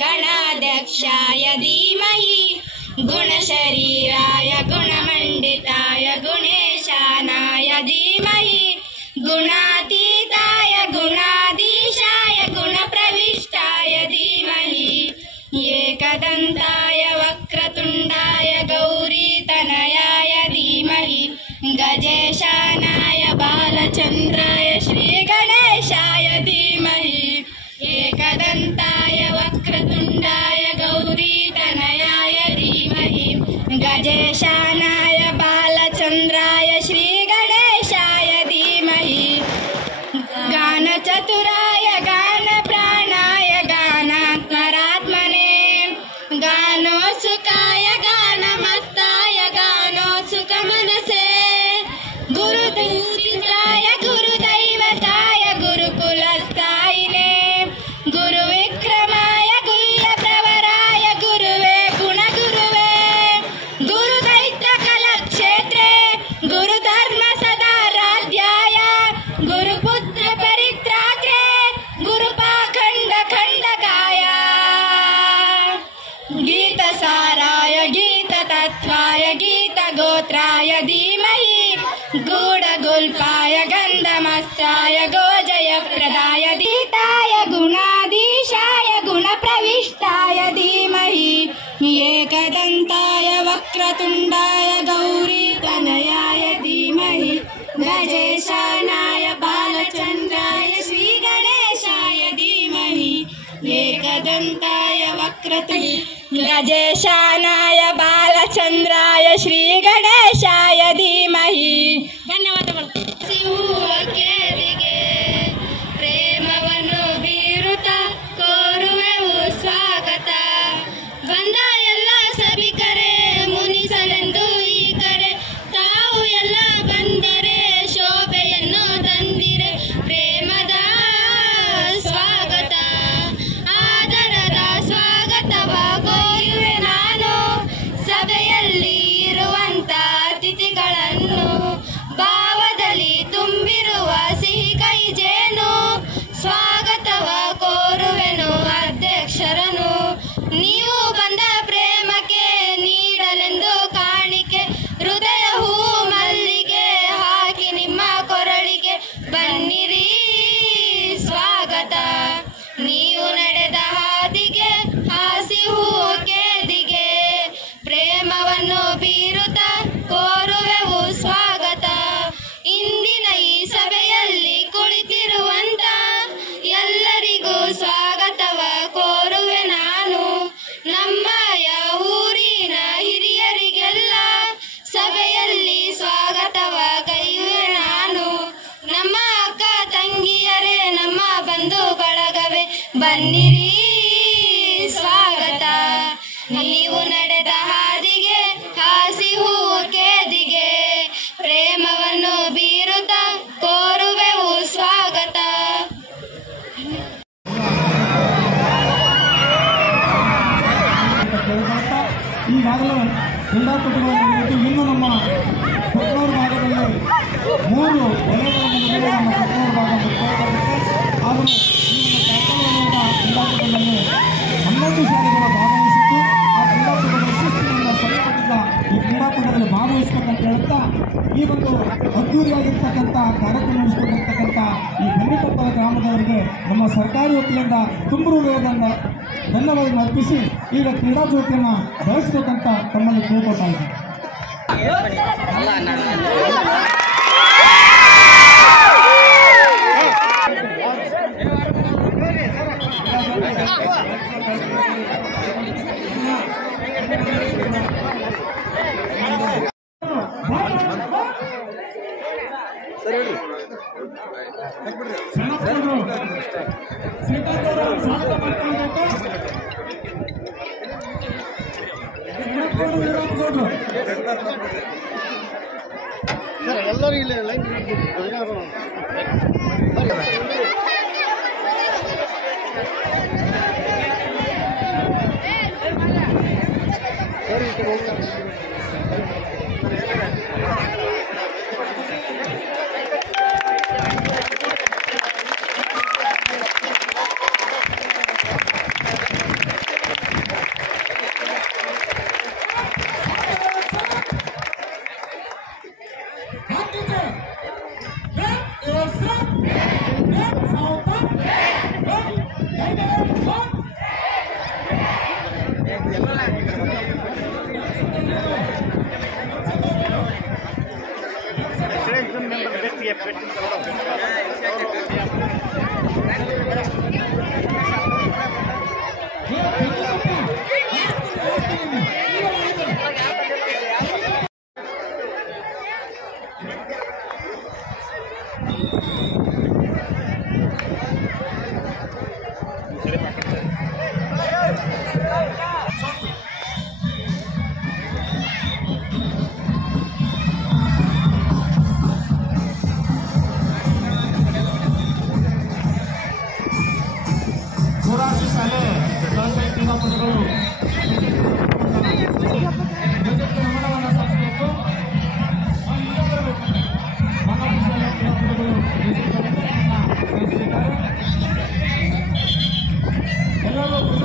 गणाध्यक्षाय धीमहि गुणशरीराय गुणमण्डिताय गुणेशानाय धीमहि गुणातीताय गुणाधीशाय गुणप्रविष्टाय धीमहि एकदन्ताय वक्रतुण्डाय गौरीतनयाय धीमहि गजेशानाय बालचन्द्राय श्रीगणेशाय धीमहि एकदन्ताय वक्रतुण्डाय गौरीतनयाय धीमहि गजेशानाय बालचन्द्राय श्रीगणेशाय धीमहि गानचतुराय गानप्राणाय गानात्मरात्मने गानोत्सुकाय गानमत्ताय गानोत्सुकमनसे गुरुदूतिताय गुरुदैवताय गुरुकुलस्थायिने गुरुविक्रमाय गुह्यप्रवराय गुरुवे गुणगुरुवे गुरुदैत्यकलक्षेत्रे गुरुधर्म सदाराध्याय गुरुपुत्र परित्रात्रे गुरुपाखण्डखण्डकाय गीतसाराय गीततत्त्वाय गीतगोत्राय धीमहि गूढगुल्पाय गन्धमस्ताय गोजयप्रदाय दीताय गुणाधीशाय गुणप्रविष्टाय धीमहि एकदन्ताय वक्रतुण्डाय गौरीतनयाय धीमहि गजेशानाय बालचन्द्राय श्रीगणेशाय धीमहि एकदन्ताय गजेशानाय बालचन्द्राय श्रीगणेशाय धीमहि ಧನ್ಯವಾದಗಳು ಪ್ರೇಮವನ್ನು ಬೀರುತ್ತ ಕೋರುವೆವು ಸ್ವಾಗತ ಬಂದ ಎಲ್ಲ ಸಭಿಕರೇ ಮುನಿಸಲೆಂದು ಈ ಕರೆ ತಾವು ಎಲ್ಲ ಬಂದರೆ ಶೋಭೆಯನ್ನು ತಂದಿರೆ ಪ್ರೇಮದ ಸ್ವಾಗತ ಆದರದ ಸ್ವಾಗತವ ಕೋರುವೆ ನಾನು ಸಭೆಯಲ್ಲಿ ಇರುವಂತ ಅತಿಥಿಗಳನ್ನು ಭಾವದಲ್ಲಿ ತುಂಬಿರುವ ಸಿಹಿ ಕೈ ಜೇನು ಸ್ವಾಗತವ ಕೋರುವೆನು ಅಧ್ಯಕ್ಷರನು ನೀವು ಬಂದ ಪ್ರೇಮಕ್ಕೆ ನೀಡಲೆಂದು ಕಾಣಿಕೆ ಹೃದಯ ಹೂ ಮಲ್ಲಿಗೆ ಹಾಕಿ ನಿಮ್ಮ ಕೊರಳಿಗೆ ಬನ್ನಿರಿ ಸ್ವಾಗತ ನೀವು ನಡೆದ ಹಾದಿಗೆ ಹಾಸಿ ಹೂ ಕೇದಿಗೆ ಪ್ರೇಮವನ್ನು ಬೀರುತ್ತ ಕೋರುವೆವು ಸ್ವಾಗತ ಇಂದಿನ ಈ ಸಭೆಯಲ್ಲಿ ಕುಳಿತಿರುವಂತ ಎಲ್ಲರಿಗೂ ಸ್ವಾಗತವ ಕೋರುವೆ ನಾನು ನಮ್ಮಯ ಊರಿನ ಹಿರಿಯರಿಗೆಲ್ಲ ಸಭೆಯಲ್ಲಿ ಸ್ವಾಗತವ ಕೈಯುವೆ ನಾನು ನಮ್ಮ ಅಕ್ಕ ತಂಗಿಯರೇ ನಮ್ಮ ಬಂಧು ಬಳಗವೇ ಬನ್ನಿರಿ ಸ್ವಾಗತ ನೀವು ನಡೆದ ಹಾದಿಗೆ ಹಾಸಿ ಹೂ ಕೇದಿಗೆ ಪ್ರೇಮವನ್ನು ಬೀರುತ್ತ ಕೋರುವೆವು ಸ್ವಾಗತ ಈಗಾಗಲೇ ಕ್ರೀಡಾಪಟುಗಳು ಇನ್ನು ನಮ್ಮ ಕೊಟ್ಟೂರು ಭಾಗದಲ್ಲಿ 3 ವಲಯಗಳ ನಮ್ಮ ಕೊಟ್ಟೂರು ಭಾಗ ಮುಕ್ತಾಯವಾಗುತ್ತೆ. ಆದರೆ ಈ ಕ್ರೀಡಾಪಟುಗಳಲ್ಲಿ 11 ಶಾಲೆಗಳು ಭಾಗವಹಿಸಿದ್ದು ಆ ಕ್ರೀಡಾಪಟುಗಳ ಯಶಸ್ಸಿನಿಂದ ಪಡೆಯಪಟ್ಟಿದ್ದ ಈ ಕ್ರೀಡಾಪಟುಗಳಲ್ಲಿ ಭಾಗವಹಿಸಬೇಕಂತ ಹೇಳುತ್ತಾ ಈ ಒಂದು ಅದ್ದೂರಿಯಾಗಿರ್ತಕ್ಕಂಥ ಕಾರ್ಯಕ್ರಮ ನಡೆಸಿಕೊಂಡಿರ್ತಕ್ಕಂಥ ಈ ಬೆನ್ನಿಕೊಪ್ಪ ಗ್ರಾಮದವರಿಗೆ ನಮ್ಮ ಸರ್ಕಾರಿ ವತಿಯಿಂದ ತುಂಬು ಹೃದಯದಿಂದ ಧನ್ಯವಾದ ಅರ್ಪಿಸಿ ಈಗ ಕ್ರೀಡಾ ಜ್ಯೋತಿಯನ್ನು ಬೆಳೆಸಬೇಕಂತ ತಮ್ಮಲ್ಲಿ ಕೇಳ್ಕೊಳ್ತಾ ಇದ್ದೀನಿ. ಎಲ್ಲರೂ ಇಲ್ಲ ಲೈನ್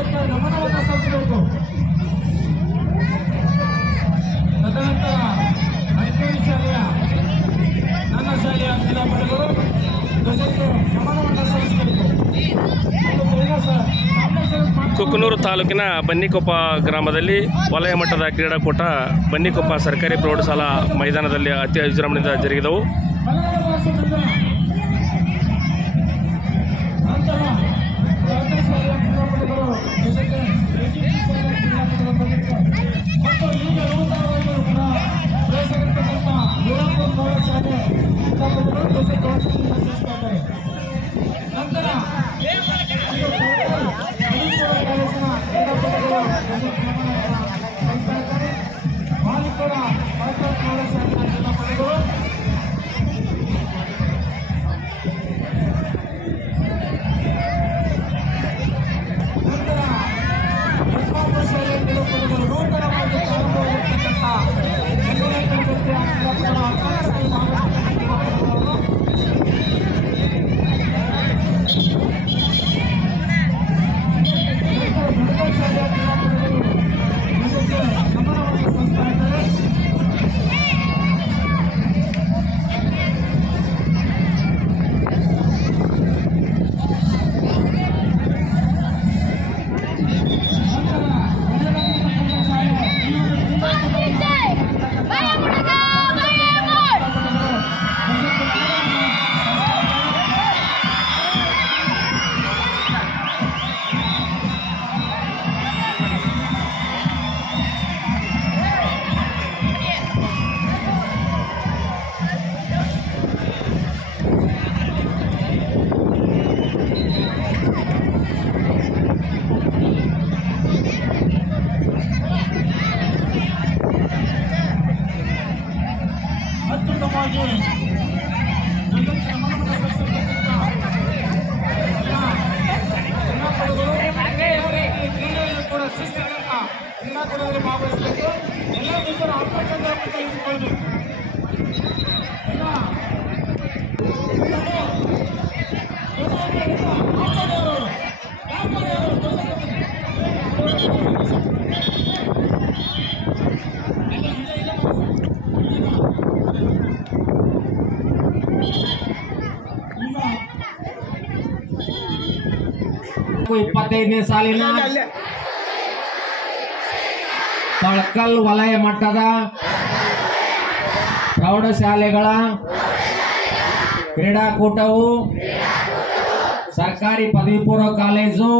ಇದಕ್ಕೆ ಗಮನವನ್ನು ಹರಿಸಬೇಕು. ತದನಂತರ ಹೈಸ್ಕೂಲ್ ಶಾಲೆಯ ನನ್ನ ಶಾಲೆಯ ಕ್ರೀಡಾಪಟುಗಳು ಜೊತೆಗೆ ಗಮನವನ್ನು ಹರಿಸಬೇಕು. ಕುಕನೂರು ತಾಲೂಕಿನ ಬನ್ನಿಕೊಪ್ಪ ಗ್ರಾಮದಲ್ಲಿ ವಲಯ ಮಟ್ಟದ ಕ್ರೀಡಾಕೂಟ ಬನ್ನಿಕೊಪ್ಪ ಸರ್ಕಾರಿ ಪ್ರೌಢಶಾಲಾ ಮೈದಾನದಲ್ಲಿ ಅತಿ ವಿಜೃಂಭಣೆಯಿಂದ ಜರುಗಿದವು. ಇಪ್ಪತ್ತೈದನೇ ಸಾಲಿನ ತಳಕಲ್ ವಲಯ ಮಟ್ಟದ ಪ್ರೌಢಶಾಲೆಗಳ ಕ್ರೀಡಾಕೂಟವು ಸರ್ಕಾರಿ ಪದವಿ ಪೂರ್ವ ಕಾಲೇಜು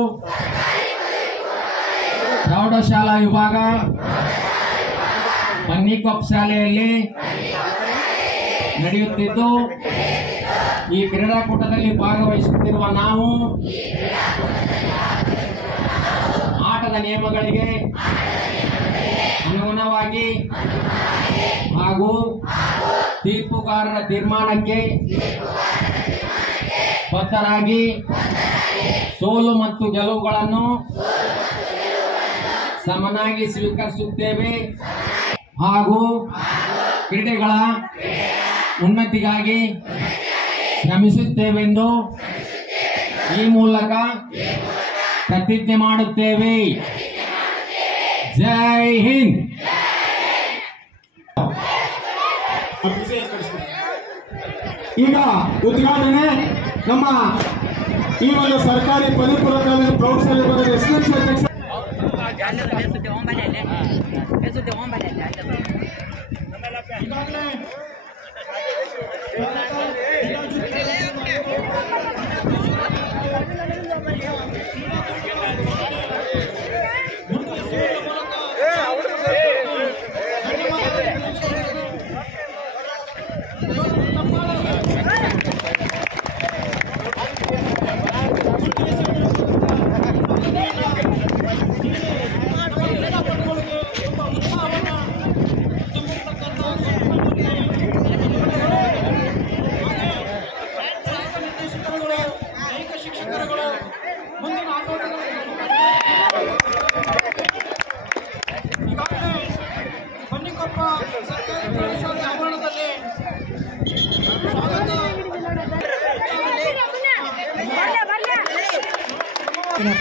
ಪ್ರೌಢಶಾಲಾ ವಿಭಾಗ ಬನ್ನಿಕೊಪ್ಪ ಶಾಲೆಯಲ್ಲಿ ನಡೆಯುತ್ತಿದ್ದು, ಈ ಕ್ರೀಡಾಕೂಟದಲ್ಲಿ ಭಾಗವಹಿಸುತ್ತಿರುವ ನಾವು ಆಟದ ನಿಯಮಗಳಿಗೆ ಅನುಗುಣವಾಗಿ ಹಾಗೂ ತೀರ್ಪುಗಾರರ ತೀರ್ಮಾನಕ್ಕೆ ಬದ್ಧರಾಗಿ ಸೋಲು ಮತ್ತು ಗೆಲುವುಗಳನ್ನು ಸಮನಾಗಿ ಸ್ವೀಕರಿಸುತ್ತೇವೆ ಹಾಗೂ ಕ್ರೀಡೆಗಳ ಉನ್ನತಿಗಾಗಿ ಶ್ರಮಿಸುತ್ತೇವೆಂದು ಈ ಮೂಲಕ ಪ್ರತಿಜ್ಞೆ ಮಾಡುತ್ತೇವೆ. ಜೈ ಹಿಂದ್. ಈಗ ಉದ್ಘಾಟನೆ ನಮ್ಮ ಈ ಒಂದು ಸರ್ಕಾರಿ ಪದವಿ ಪೂರ್ವ ಕಾಲೇಜು ಪ್ರೌಢಶಾಲೆ ಬಗ್ಗೆ ಎಸ್ಎಲ್ಸಿ ಅಧ್ಯಕ್ಷ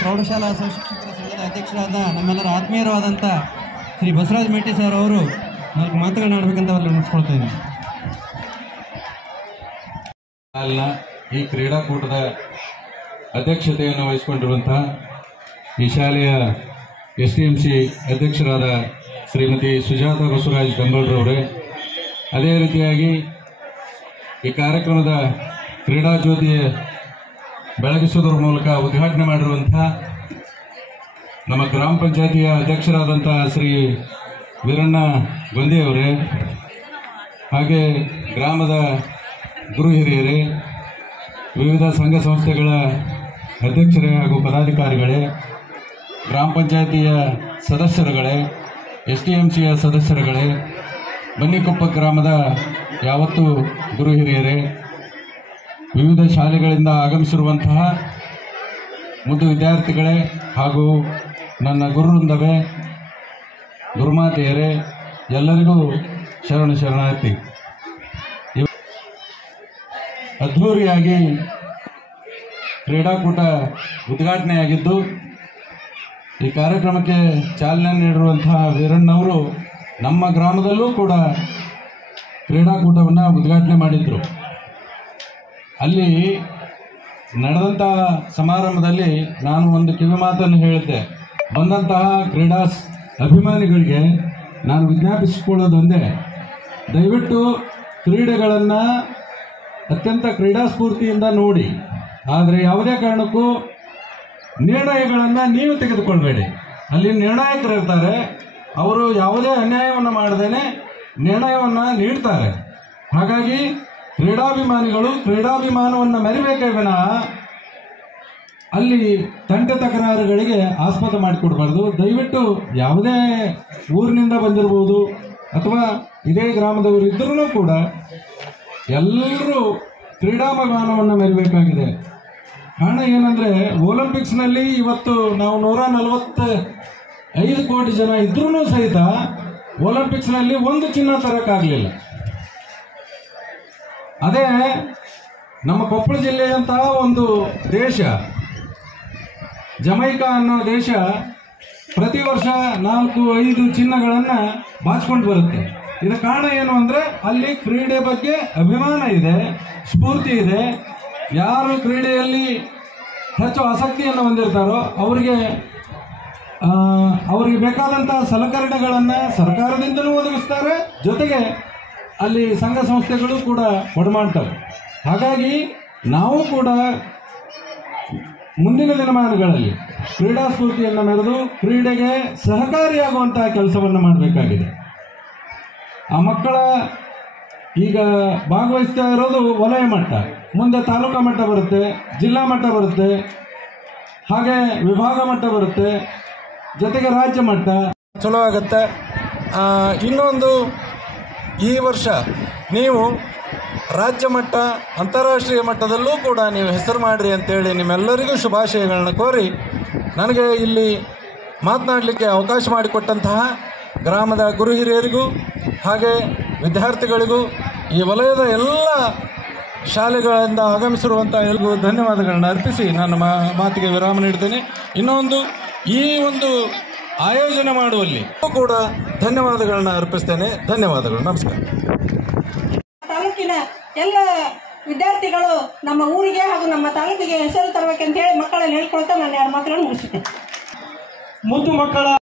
ಪ್ರೌಢಶಾಲಾ ಶಿಕ್ಷಕರ ಸಂಘದ ಅಧ್ಯಕ್ಷರಾದ ನಮ್ಮೆಲ್ಲರ ಆತ್ಮೀಯರಾದಂಥ ಶ್ರೀ ಬಸವರಾಜ ಮೇಟಿ ಸರ್ ಅವರು 4 ಮಾತುಗಳನ್ನ ಆಡಬೇಕಂತ ಅವರಲ್ಲಿ ಮುಗಿಸ್ಕೊಳ್ತಾ ಇದ್ದೀನಿ. ಈ ಕ್ರೀಡಾಕೂಟದ ಅಧ್ಯಕ್ಷತೆಯನ್ನು ವಹಿಸಿಕೊಂಡಿರುವಂತಹ ಈ ಶಾಲೆಯ STMC ಅಧ್ಯಕ್ಷರಾದ ಶ್ರೀಮತಿ ಸುಜಾತ ಬಸವರಾಜ್ ಗಂಬಲ್ರವರೇ, ಅದೇ ರೀತಿಯಾಗಿ ಈ ಕಾರ್ಯಕ್ರಮದ ಕ್ರೀಡಾ ಜ್ಯೋತಿ ಬೆಳಗಿಸುವುದರ ಮೂಲಕ ಉದ್ಘಾಟನೆ ಮಾಡಿರುವಂತಹ ನಮ್ಮ ಗ್ರಾಮ ಪಂಚಾಯತಿಯ ಅಧ್ಯಕ್ಷರಾದಂತಹ ಶ್ರೀ ವೀರಣ್ಣ ಗೊಂದಿಯವರೇ, ಹಾಗೆ ಗ್ರಾಮದ ಗುರು ಹಿರಿಯರೇ, ವಿವಿಧ ಸಂಘ ಸಂಸ್ಥೆಗಳ ಅಧ್ಯಕ್ಷರೇ ಹಾಗೂ ಪದಾಧಿಕಾರಿಗಳೇ, ಗ್ರಾಮ ಪಂಚಾಯತಿಯ ಸದಸ್ಯರುಗಳೇ, STMCಯ ಸದಸ್ಯರುಗಳೇ, ಬನ್ನಿಕೊಪ್ಪ ಗ್ರಾಮದ ಯಾವತ್ತು ಗುರು ಹಿರಿಯರೇ, ವಿವಿಧ ಶಾಲೆಗಳಿಂದ ಆಗಮಿಸಿರುವಂತಹ ಮುದ್ದು ವಿದ್ಯಾರ್ಥಿಗಳೇ ಹಾಗೂ ನನ್ನ ಗುರುವೃಂದವೇ, ಗುರುಮಾತೆಯರೇ, ಎಲ್ಲರಿಗೂ ಶರಣಾರ್ಥಿ. ಅದ್ಧೂರಿಯಾಗಿ ಕ್ರೀಡಾಕೂಟ ಉದ್ಘಾಟನೆಯಾಗಿದ್ದು, ಈ ಕಾರ್ಯಕ್ರಮಕ್ಕೆ ಚಾಲನೆ ನೀಡಿರುವಂತಹ ವೀರಣ್ಣವರು ನಮ್ಮ ಗ್ರಾಮದಲ್ಲೂ ಕೂಡ ಕ್ರೀಡಾಕೂಟವನ್ನು ಉದ್ಘಾಟನೆ ಮಾಡಿದ್ರು. ಅಲ್ಲಿ ನಡೆದಂತಹ ಸಮಾರಂಭದಲ್ಲಿ ನಾನು ಒಂದು ಕಿವಿ ಮಾತನ್ನು ಹೇಳಿದ್ದೆ. ಬಂದಂತಹ ಕ್ರೀಡಾ ಅಭಿಮಾನಿಗಳಿಗೆ ನಾನು ವಿಜ್ಞಾಪಿಸಿಕೊಳ್ಳೋದೊಂದೇ, ದಯವಿಟ್ಟು ಕ್ರೀಡೆಗಳನ್ನು ಅತ್ಯಂತ ಕ್ರೀಡಾ ಸ್ಫೂರ್ತಿಯಿಂದ ನೋಡಿ, ಆದರೆ ಯಾವುದೇ ಕಾರಣಕ್ಕೂ ನಿರ್ಣಯಗಳನ್ನು ನೀವು ತೆಗೆದುಕೊಳ್ಬೇಡಿ. ಅಲ್ಲಿ ನಿರ್ಣಾಯಕರು ಇರ್ತಾರೆ, ಅವರು ಯಾವುದೇ ಅನ್ಯಾಯವನ್ನು ಮಾಡದೇನೆ ನಿರ್ಣಯವನ್ನು ನೀಡ್ತಾರೆ. ಹಾಗಾಗಿ ಕ್ರೀಡಾಭಿಮಾನಿಗಳು ಕ್ರೀಡಾಭಿಮಾನವನ್ನು ಮೆರಿಬೇಕೇ ವಿನಃ ಅಲ್ಲಿ ತಂಟೆ ತಕರಾರುಗಳಿಗೆ ಆಸ್ಪದ ಮಾಡಿಕೊಡ್ಬಾರ್ದು. ದಯವಿಟ್ಟು ಯಾವುದೇ ಊರಿನಿಂದ ಬಂದಿರ್ಬೋದು ಅಥವಾ ಇದೇ ಗ್ರಾಮದವರು ಇದ್ರೂ ಕೂಡ ಎಲ್ಲರೂ ಕ್ರೀಡಾಭಿಮಾನವನ್ನು ಮೆರಿಬೇಕಾಗಿದೆ. ಕಾರಣ ಏನಂದರೆ, ಒಲಿಂಪಿಕ್ಸ್ನಲ್ಲಿ ಇವತ್ತು ನಾವು 145 ಕೋಟಿ ಜನ ಇದ್ರೂ ಸಹಿತ ಒಲಿಂಪಿಕ್ಸ್ನಲ್ಲಿ ಒಂದು ಚಿನ್ನ ತರಕ್ಕಾಗಲಿಲ್ಲ. ಅದೇ ನಮ್ಮ ಕೊಪ್ಪಳ ಜಿಲ್ಲೆಯಂತಹ ಒಂದು ದೇಶ, ಜಮೈಕಾ ಅನ್ನೋ ದೇಶ, ಪ್ರತಿ ವರ್ಷ 4-5 ಚಿನ್ನಗಳನ್ನು ಬಾಚಿಕೊಂಡು ಬರುತ್ತೆ. ಇದರ ಕಾರಣ ಏನು ಅಂದರೆ, ಅಲ್ಲಿ ಕ್ರೀಡೆ ಬಗ್ಗೆ ಅಭಿಮಾನ ಇದೆ, ಸ್ಫೂರ್ತಿ ಇದೆ. ಯಾರು ಕ್ರೀಡೆಯಲ್ಲಿ ಹೆಚ್ಚು ಆಸಕ್ತಿಯನ್ನು ಹೊಂದಿರ್ತಾರೋ ಅವರಿಗೆ ಬೇಕಾದಂತಹ ಸಲಕರಣೆಗಳನ್ನು ಸರ್ಕಾರದಿಂದಲೂ ಒದಗಿಸ್ತಾರೆ, ಜೊತೆಗೆ ಅಲ್ಲಿ ಸಂಘ ಸಂಸ್ಥೆಗಳು ಕೂಡ ಕೊಡಮಾಡ್ತವೆ. ಹಾಗಾಗಿ ನಾವು ಕೂಡ ಮುಂದಿನ ದಿನಮಾನಗಳಲ್ಲಿ ಕ್ರೀಡಾ ಸ್ಫೂರ್ತಿಯನ್ನು ಮೆರೆದು ಕ್ರೀಡೆಗೆ ಸಹಕಾರಿಯಾಗುವಂತಹ ಕೆಲಸವನ್ನು ಮಾಡಬೇಕಾಗಿದೆ. ಆ ಮಕ್ಕಳ ಈಗ ಭಾಗವಹಿಸ್ತಾ ಇರೋದು ವಲಯ ಮಟ್ಟ, ಮುಂದೆ ತಾಲೂಕಾ ಮಟ್ಟ ಬರುತ್ತೆ, ಜಿಲ್ಲಾ ಮಟ್ಟ ಬರುತ್ತೆ, ಹಾಗೆ ವಿಭಾಗ ಮಟ್ಟ ಬರುತ್ತೆ, ಜೊತೆಗೆ ರಾಜ್ಯ ಮಟ್ಟ ಚಲೋ ಆಗುತ್ತೆ. ಇನ್ನೊಂದು, ಈ ವರ್ಷ ನೀವು ರಾಜ್ಯ ಮಟ್ಟ, ಅಂತಾರಾಷ್ಟ್ರೀಯ ಮಟ್ಟದಲ್ಲೂ ಕೂಡ ನೀವು ಹೆಸರು ಮಾಡಿರಿ ಅಂತೇಳಿ ನಿಮ್ಮೆಲ್ಲರಿಗೂ ಶುಭಾಶಯಗಳನ್ನ ಕೋರಿ, ನನಗೆ ಇಲ್ಲಿ ಮಾತನಾಡಲಿಕ್ಕೆ ಅವಕಾಶ ಮಾಡಿಕೊಟ್ಟಂತಹ ಗ್ರಾಮದ ಗುರು ಹಿರಿಯರಿಗೂ ಹಾಗೆ ವಿದ್ಯಾರ್ಥಿಗಳಿಗೂ, ಈ ವಲಯದ ಎಲ್ಲ ಶಾಲೆಗಳಿಂದ ಆಗಮಿಸಿರುವಂಥ ಎಲ್ಲರಿಗೂ ಧನ್ಯವಾದಗಳನ್ನು ಅರ್ಪಿಸಿ ನನ್ನ ಮಾತಿಗೆ ವಿರಾಮ ನೀಡ್ತೇನೆ. ಇನ್ನೊಂದು, ಈ ಒಂದು ಆಯೋಜನೆ ಮಾಡುವಲ್ಲಿ ಕೂಡ ಧನ್ಯವಾದಗಳನ್ನ ಅರ್ಪಿಸ್ತೇನೆ. ಧನ್ಯವಾದಗಳು. ನಮಸ್ಕಾರ. ತಾಲೂಕಿನ ಎಲ್ಲ ವಿದ್ಯಾರ್ಥಿಗಳು ನಮ್ಮ ಊರಿಗೆ ಹಾಗೂ ನಮ್ಮ ತಾಲೂಕಿಗೆ ಹೆಸರು ತರಬೇಕಂತ ಹೇಳಿ ಮಕ್ಕಳನ್ನು ಹೇಳ್ಕೊಳ್ತಾ ನಾನು 2 ಮಾತುಗಳನ್ನು ಮುಗಿಸುತ್ತೇನೆ. ಮುದ್ದು ಮಕ್ಕಳ